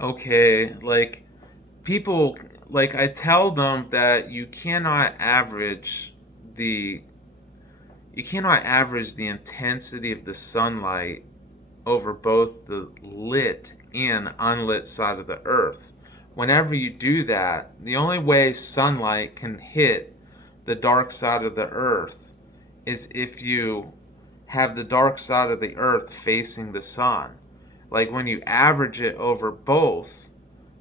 Okay, like people, like I tell them that the you cannot average the intensity of the sunlight over both the lit and unlit side of the earth. Whenever you do that, the only way sunlight can hit the dark side of the earth is if you have the dark side of the earth facing the sun. Like when you average it over both,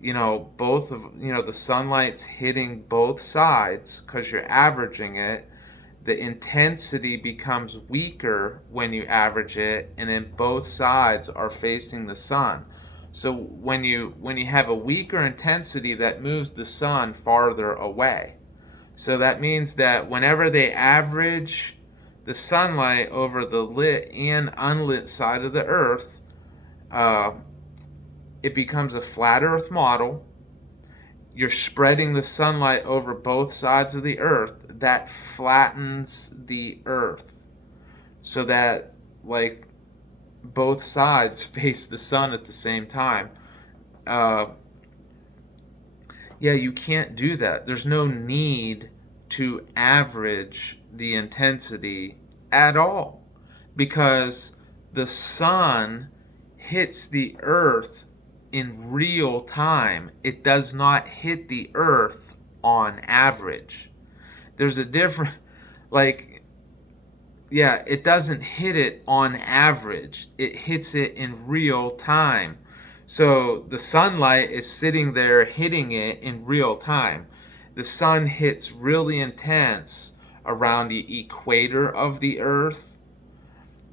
both of, the sunlight's hitting both sides because you're averaging it. The intensity becomes weaker when you average it, and then both sides are facing the sun. So when you have a weaker intensity, that moves the sun farther away. So that means that whenever they average the sunlight over the lit and unlit side of the earth, uh, it becomes a flat earth model. You're spreading the sunlight over both sides of the earth. That flattens the earth so that, like, both sides face the sun at the same time. Uh, yeah, you can't do that. There's no need to average the intensity at all because the sun hits the earth in real time. It does not hit the earth on average. There's a different, like, yeah, it doesn't hit it on average. It hits it in real time. So the sunlight is sitting there hitting it in real time. The sun hits really intense around the equator of the earth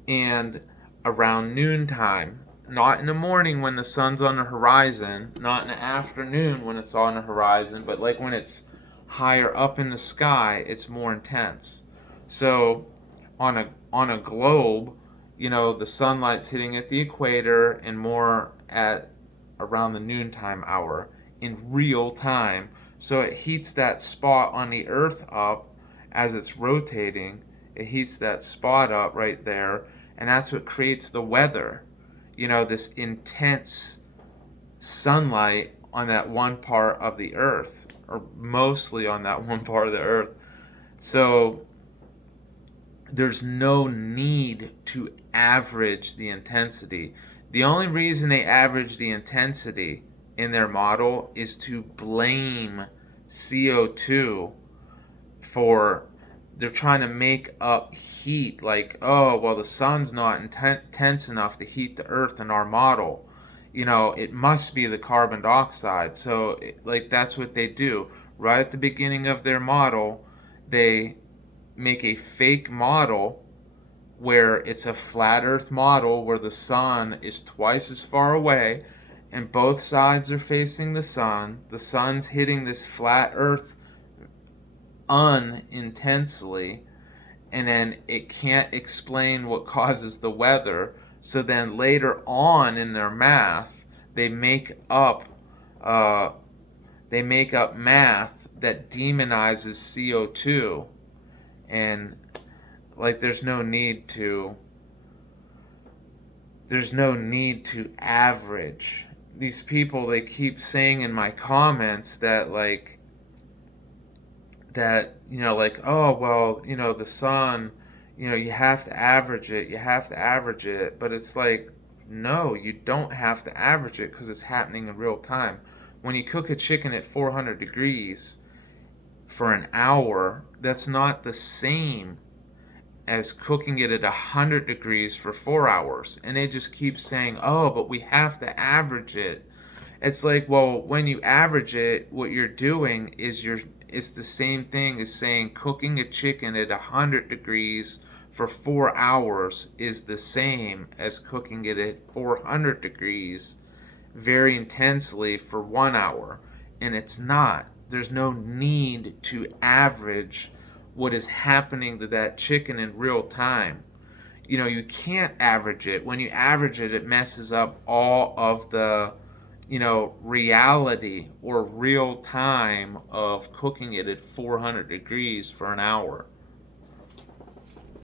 and around noontime. Not in the morning when the sun's on the horizon, not in the afternoon when it's on the horizon, but like when it's higher up in the sky, it's more intense. So on a globe, the sunlight's hitting at the equator and more at around the noontime hour in real time. So it heats that spot on the earth up as it's rotating. It heats that spot up right there, and that's what creates the weather. This intense sunlight on that one part of the earth, or mostly on that one part of the earth. So there's no need to average the intensity. The only reason they average the intensity in their model is to blame CO2 for they're trying to make up heat, like, oh well, the sun's not intense enough to heat the earth in our model. It must be the carbon dioxide. So like that's what they do right at the beginning of their model. They make a fake model where it's a flat earth model where the sun is twice as far away and both sides are facing the sun. The sun's hitting this flat earth unintensely, and then it can't explain what causes the weather. So then later on in their math, they make up uh, math that demonizes CO2, and like there's no need to average. These people, they keep saying in my comments that like, oh well, the sun, you have to average it, but it's like, no, you don't have to average it because it's happening in real time. When you cook a chicken at 400 degrees for an hour, that's not the same as cooking it at 100 degrees for 4 hours. And they just keep saying, oh, but we have to average it. It's like, well, when you average it, what you're doing is it's the same thing as saying cooking a chicken at 100 degrees for 4 hours is the same as cooking it at 400 degrees very intensely for 1 hour. And it's not. There's no need to average what is happening to that chicken in real time. You can't average it. When you average it, it messes up all of the, reality or real time of cooking it at 400 degrees for an hour.